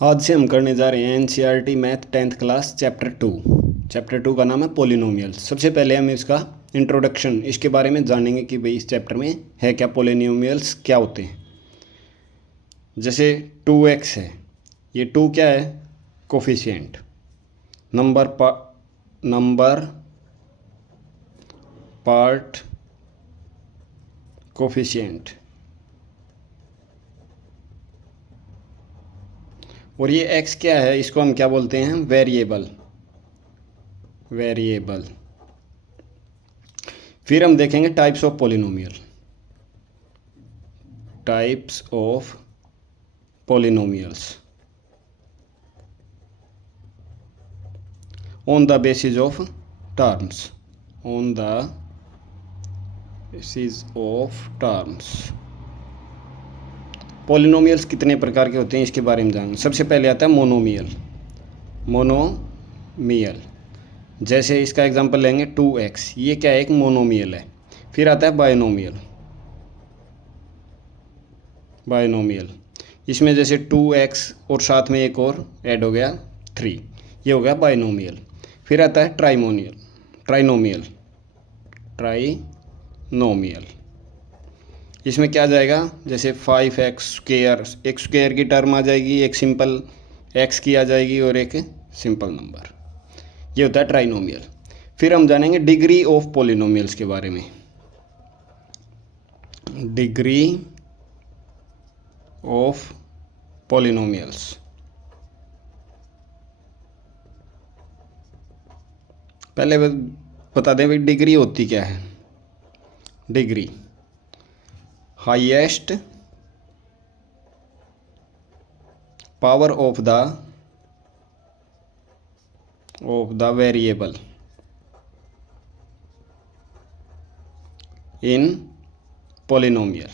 आज से हम करने जा रहे हैं NCERT math 10th class chapter 2 का नाम है पोलिनोमियल्स। सबसे पहले हम इसका इंट्रोडक्शन इसके बारे में जानेंगे कि भाई इस चैप्टर में है क्या, पोलिनोमियल्स क्या होते हैं। जैसे 2x है, ये 2 क्या है, कोफिशिएंट, नंबर पार्ट कोफिशिएंट। और ये x क्या है, इसको हम क्या बोलते हैं, वेरिएबल। फिर हम देखेंगे types of polynomials on the basis of terms. Polynomials कितने प्रकार के होते हैं इसके बारे में जानेंगे। सबसे पहले आता है मोनोमियल। जैसे इसका एग्जांपल लेंगे 2x, ये क्या है, एक मोनोमियल है। फिर आता है बायनोमियल। इसमें जैसे 2x और साथ में एक और ऐड हो गया 3, ये हो गया बायनोमियल। फिर आता है ट्राइनोमियल। इसमें क्या आ जाएगा, जैसे 5x², एक स्क्वायर की टर्म आ जाएगी, एक सिंपल x की आ जाएगी और एक सिंपल नंबर। ये होता है ट्राइनोमियल। फिर हम जानेंगे डिग्री ऑफ पोलिनोमियल्स के बारे में। डिग्री ऑफ पोलिनोमियल्स, पहले बता दें भाई डिग्री होती क्या है। Degree highest power of the variable in polynomial.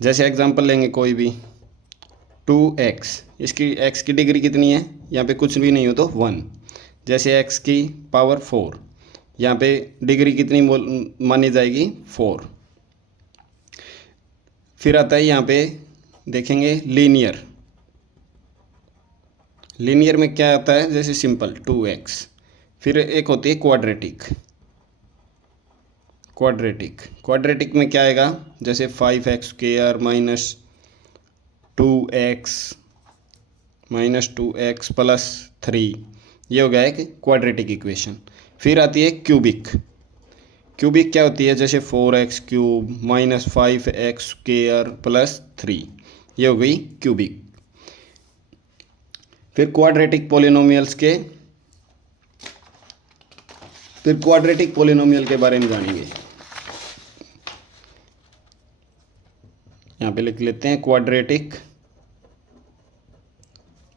जैसे एग्जांपल लेंगे कोई भी 2x, इसकी x की डिग्री कितनी है, यहाँ पे कुछ भी नहीं हो तो 1। जैसे x की पावर 4, यहाँ पे डिग्री कितनी मानी जाएगी, 4। फिर आता है यहाँ पे देखेंगे लीनियर में क्या आता है, जैसे सिंपल 2x। फिर एक होती है क्वाड्रेटिक में क्या आएगा, जैसे 5x² -2x + 3, ये हो गया एक क्वाड्रेटिक इक्वेशन। फिर आती है क्यूबिक क्या होती है, जैसे 4x³ -5x² + 3, ये हो गई क्यूबिक। फिर क्वाड्रेटिक पोलिनोमियल के बारे में जानेंगे। यहाँ पे लिख लेते हैं क्वाड्रेटिक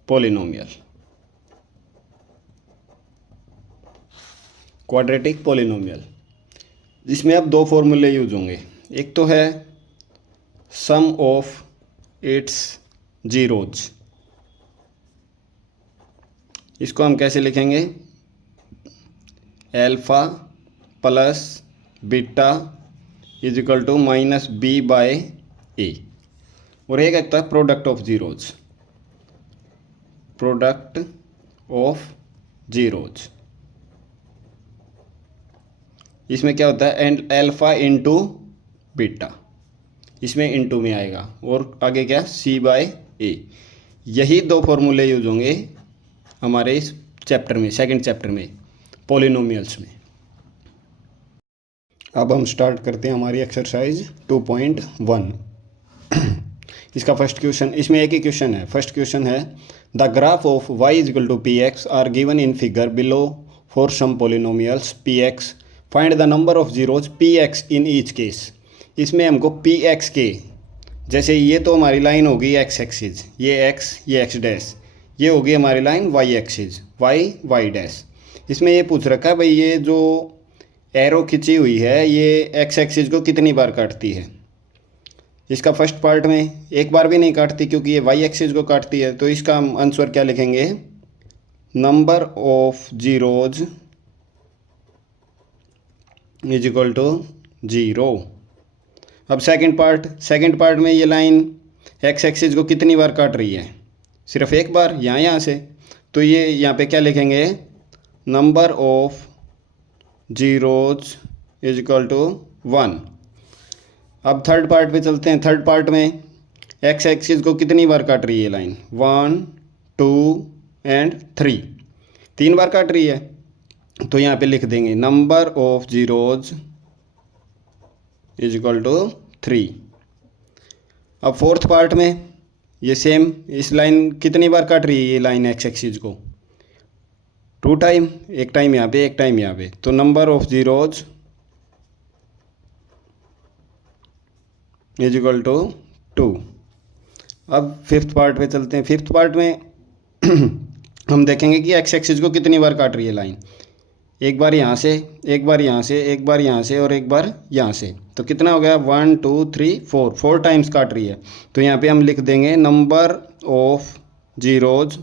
पोलिनोमियल, जिसमें अब 2 फॉर्मूले यूज होंगे। एक तो है सम ऑफ इट्स जीरोज, इसको हम कैसे लिखेंगे, alpha plus beta equal to -b/a। और एक आता है प्रोडक्ट ऑफ जीरोज। इसमें क्या होता है, अल्फा इंटू बीटा, इसमें इंटू में आएगा, और आगे क्या, c/a। यही 2 फॉर्मूले यूज होंगे हमारे इस चैप्टर में, सेकंड चैप्टर में, पोलिनोमियल्स में। अब हम स्टार्ट करते हैं हमारी एक्सरसाइज 2.1। इसका फर्स्ट क्वेश्चन, इसमें एक ही क्वेश्चन है। फर्स्ट क्वेश्चन है the graph of y = px are given in figure below for some polynomials px, find the number of zeros px in each case. इसमें हमको px के, जैसे ये तो हमारी लाइन होगी x एक्सिस, ये x, ये x डैश, ये होगी हमारी line y axis, y dash. इसमें ये पूछ रखा है भाई, ये जो एरो खिंची हुई है ये x एक्सिस को कितनी बार काटती है। इसका फर्स्ट पार्ट में एक बार भी नहीं काटती, क्योंकि ये y एक्सिस को काटती है। तो इसका हम आंसर क्या लिखेंगे, number of zeros is equal to 0। अब सेकंड पार्ट में ये लाइन एक्स एक्सिस को कितनी बार काट रही है, सिर्फ एक बार, यहाँ से। तो ये यहाँ पे क्या लिखेंगे, number of zeros is equal to 1। अब थर्ड पार्ट पे चलते हैं। थर्ड पार्ट में एक्स एक्सिस को कितनी बार काट रही है लाइन, 1 2 एंड 3, 3 बार काट रही है। तो यहाँ पे लिख देंगे number of zeros is equal to 3। अब फोर्थ पार्ट में ये सेम, इस लाइन कितनी बार काट रही है ये लाइन एक्स एक्सिस को, 2 टाइम, एक टाइम यहाँ पे एक टाइम यहाँ पे। तो number of zeros is equal to 2। अब फिफ्थ पार्ट पे चलते हैं। फिफ्थ पार्ट में हम देखेंगे कि एक्स एक्सिस को कितनी बार काट रही है लाइन, एक बार यहाँ से, एक बार यहाँ से, एक बार यहाँ से और एक बार यहाँ से। तो कितना हो गया, 1 2 3 4, 4 टाइम्स काट रही है। तो यहाँ पे हम लिख देंगे number of zeros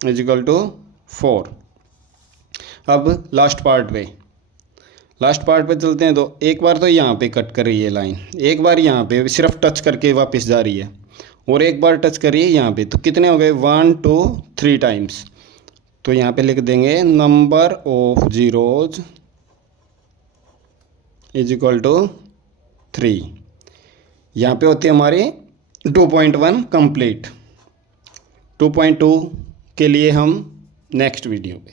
is equal to 4। अब लास्ट पार्ट पे चलते हैं। तो एक बार तो यहाँ पे कट कर रही है लाइन, एक बार यहाँ पे सिर्फ टच करके वापस जा रही है, और एक बार टच कर रही है यहाँ पे। तो कितने हो गए, 1 2 3 टाइम्स। तो यहाँ पे लिख देंगे number of zeros is equal to 3। यहाँ पे होती है हमारी 2.1 कंप्लीट। 2.2 के लिए हम नेक्स्ट वीडियो पे